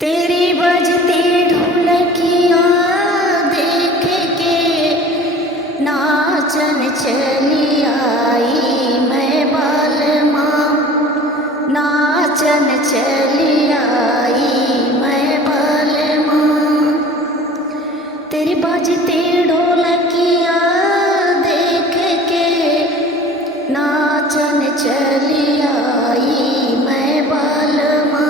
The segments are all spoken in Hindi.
तेरी बजती ढोलकिया देख के नाचन चली आई मैं बालमा, नाचन चली आई मैं बालमा। तेरी बजती ढोलकिया देख के नाचन चली आई मैं बालमा,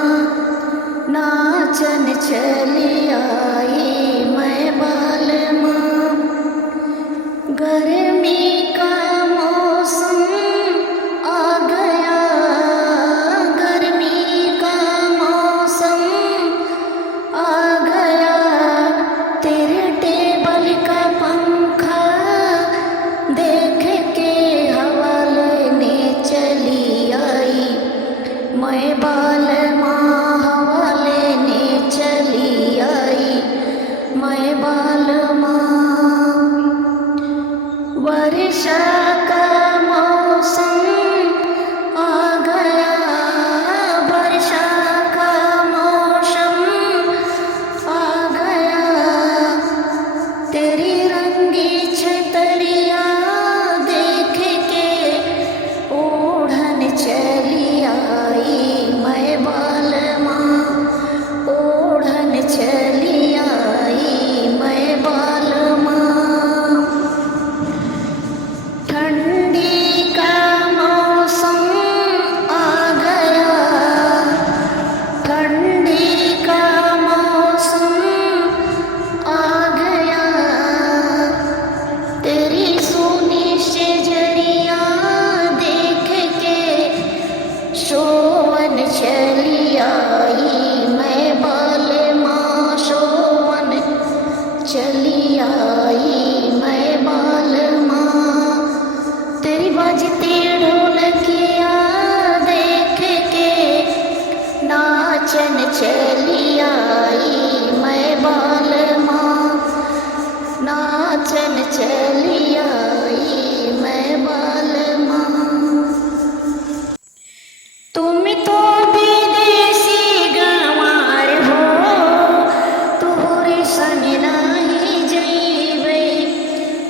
नाचन चली आई मैं बालमा। गर्मी का मौसम आ गया, गर्मी का मौसम आ गया। तेरे टेबल का पंखा देख के हवा लेने चली आई मैं बालमा, हवा लेने चली आई मैं बालमा। वर्षा का मौसम आ गया, वर्षा का मौसम आ गया। तेरी रंगी छतरिया देख के ओढ़न चली आई मैं बालमा, ओढ़न चली आई मैं बालमा। ठंडी का मौसम आ गया, ठंडी का मौसम आ गया। तेरी सोनी शेजरिया देख के शोवन चली आई मैं बालमा, शोवन चली आई मैं बालमा। तेरी बजती ढोलकिया देख के नाचन चली आई मैं बालमा, नाचन चली आई मैं बालमा। तुम तो विदेशी गंवार हो, तोहरे संग नाही जइबै।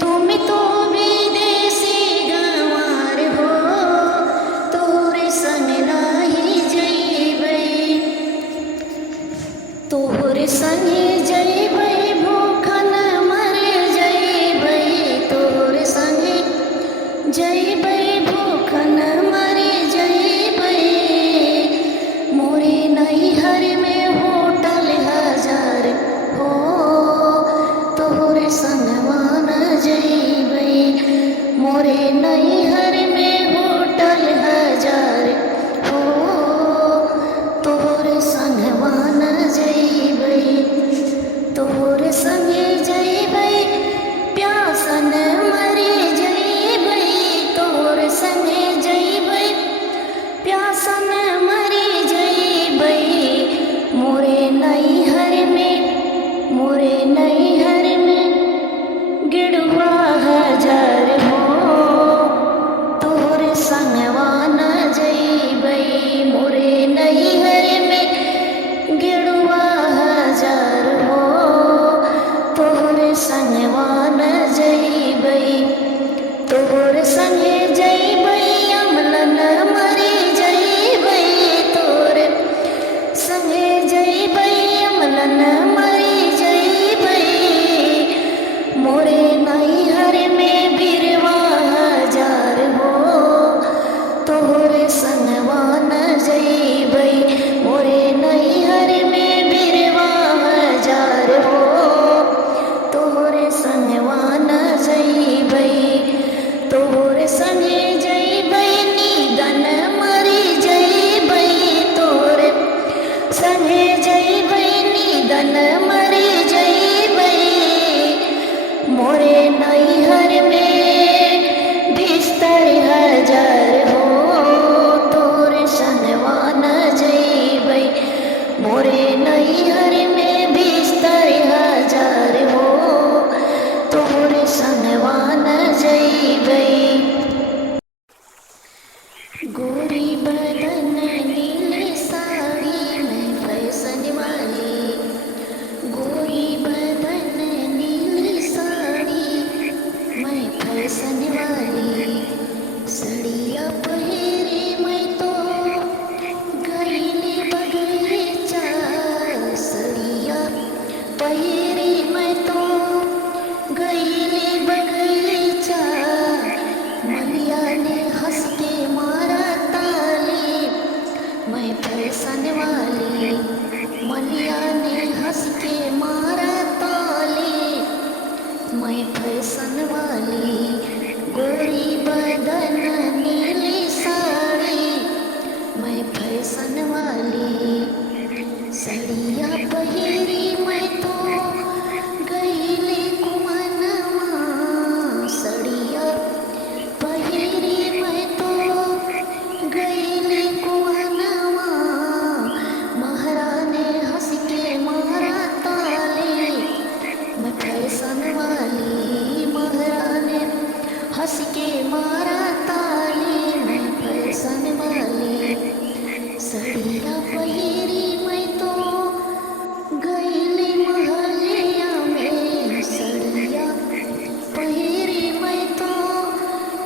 तुम तो विदेशी गंवार हो, तोहरे संग नाही जइबै। तोहरे संग जइबै भूखन मर जइबै, तोहरे संग जइबै भूखन मर जइबै। मोरे नैहर में होटल हजार हो, तोहरे संगवा न जइबै। मोरे नैहर में होटल हजार हो, तोहरे संगवा न जइबै। तोहरे संगे जइबै प्यासन मर जइबै, तोहरे संगे जइबै प्यासन मर जइबै। मोरे नैहर में, मोरे नैहर में गिड़वा हजार हो, तोहरे संगवा न जइबै। मोरे नैहर में गिड़वा हजार हो, तोहरे संगवा न जइबै। तोहरे संगे जइबै अमलन मर जइबै, तोहरे संगे जइबै अमलन मर जइबै। मोरे नैहर में बिरवा हजार हो, तोहरे संगवा न जइबै। मोरे नैहर में बिरवा हजार हो, तोहरे संगवा न जइबै। तोहरे संगे जइबै निधन मर जइबै, तोहरे संगे जइबै निधन मर जइबै। मोरे नैहर में बिस्तर हजार हो, तोहरे संगवा न जइबै। मोरे नैहर में बिस्तर हजार हो, तोहरे संगवा न जइबै। गोरी बदन नीली साड़ी में फैशन वाली मालिया ने हंस के मारा ताली, मैं फैशन वाली गोरी बदन नीली साड़ी, मैं फैशन वाली सड़िया पहिरी मैं तो गईले कुमनवा, सड़िया पहिरी मैं तो गईले कुमनवा, महाराने हंस के मारा ताली, मैं फैशन वाली महाराने हंस के मारा ताली, मैं फैशन वाली सड़िया पहिरी मैं तो गईले महलिया में, सड़िया पहिरी मैं तो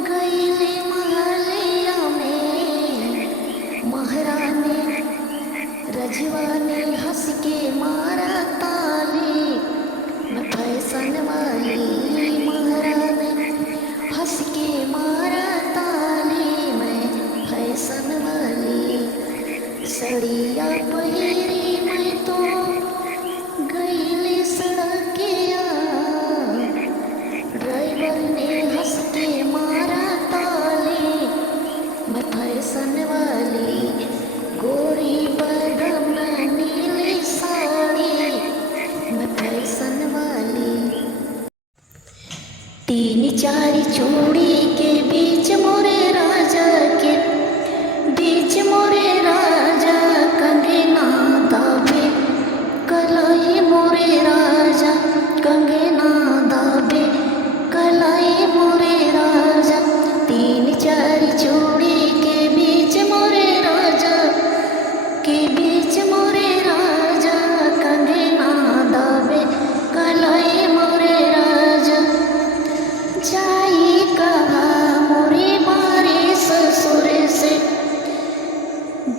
गईले महलिया में, महारानी रजवाने हंस के मारा ताली, मैं फैशन वाली महारानी हंस के मारा ताली, मैं फैशन वाली सड़िया पहिरी मैं तो गईले सड़किया, ड्राइवर ने हंस के मारा ताली, मैं फैशन वाली गोरी बदन नीली साड़ी, मैं फैशन वाली तीन चार चूड़ी के बीच मोरे राजा के बीच मोरे राजा कंगना दाबे कलाई मोरे राजा, कंगना दाबे कलाई मोरे राजा, तीन चार चूड़ी के बीच मोरे राजा के बीच मोरे राजा, कंगना दाबे कलाई मोरे राजा, जाई कहा मोरे बारे ससुर से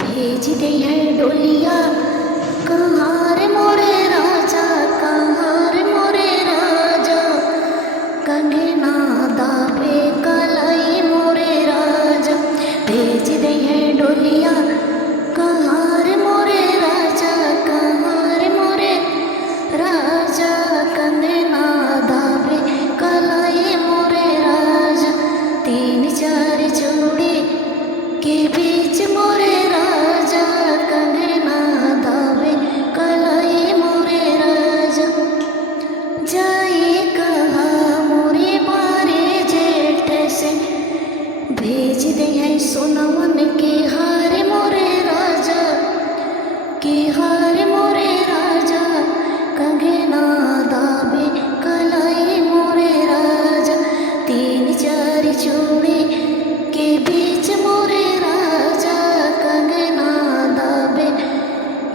भेज दे है डोलिया, कहाँ रे मोरे राजा, कहाँ रे मोरे राजा, कंगना दाबे कलाई मोरे राजा, भेज दे है डोलिया, कहाँ रे मोरे राजा, कहाँ रे मोरे राजा, कंगना दाबे कलाई मोरे राजा, तीन चार चूड़ी के बीच मोरे राजा, कंगना दाबे कलाई मोरे राजा, जाए कहा मोरे बारे जेठ से भेज दे है सोनवन के हार मोरे राजा, के हार मोरे राजा, कंगना दाबे कलाई मोरे राजा, तीन चार चूड़ी के बीच मोरे राजा, कंगना दाबे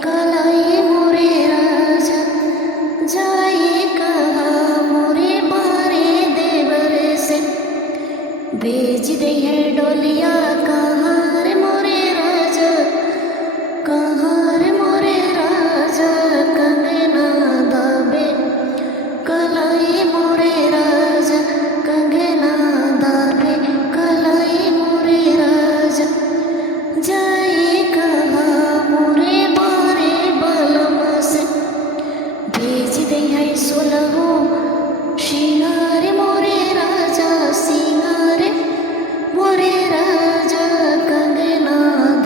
कलाई मोरे राजा, जाए कहा मोरे बारे देवर से भेज दे है डोलिया, कहाँ रे मोरे राजा, कहाँ रे मोरे राजा, कंगना दाबे कलाई मोरे राजा, कंगना दाबे कलाई मोरे राजा, जाए कहा मोरे बारे बलम से भेज दे है सोलहो श्रृंगार मोरे राजा, सिंगार मोरे राजा, कंगना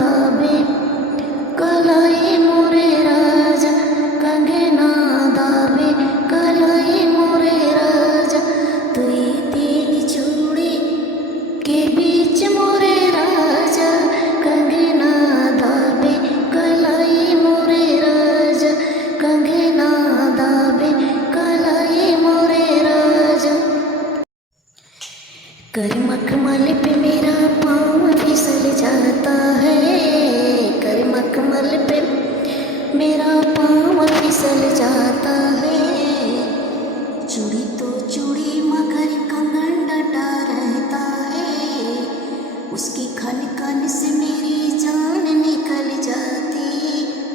दाबे कलाई मोरे राजा, कंगना दाबे कलाई मोरे राजा, दुई तीन चूड़ी के बीच मोरे राजा, कंगना दाबे कलाई मोरे राजा, कंगना दाबे कलाई मोरे राजा, कर मखमल पे मेरा पाँव फिसल जाता है, कर मखमल पे मेरा पाँव फिसल जाता है, चूड़ी तो चूड़ी मगर कंगन डटा रहता है, उसकी खन खन से मेरी जान निकल जाती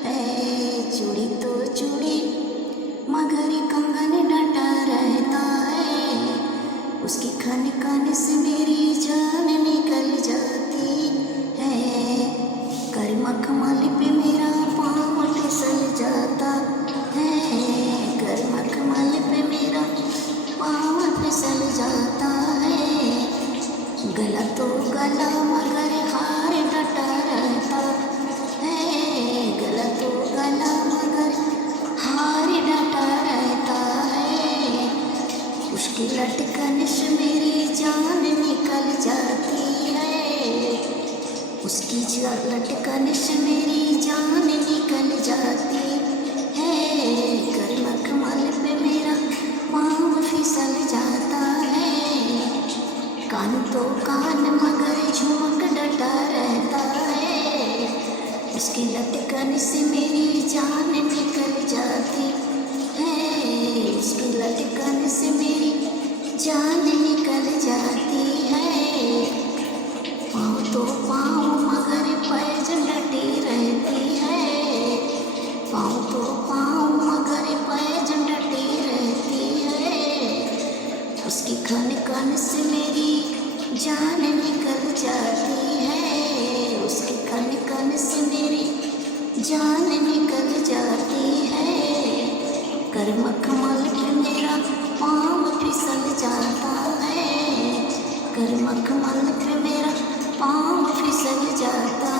है, चूड़ी तो चूड़ी मगर कंगन डटा रहता है, उसकी खन खन से मेरी जान निकल जाती है, कर मखमल पे मेरा पाँव फिसल जाता लटकन से मेरी जान निकल जाती है, उसकी लटकन से मेरी जान निकल जाती है। गर्म कमल पे मेरा पाँव फिसल जाता है, कान तो कान मगर झुमक डटा रहता है, उसकी लटकन से मेरी जान निकल जाती है, उसकी लटकन से मेरी जान निकल जाती है। पाँव तो पाँव मगर पैज डटी रहती है, पाँव तो पाँव मगर पैज डटी रहती है, उसकी खन खन से मेरी जान निकल जाती है, उसकी खन खन से मेरी जान निकल जाती है। कर्म कमल पे मेरा पाँव फिसल जाता है, कर्म कमल पे मेरा पाँव फिसल जाता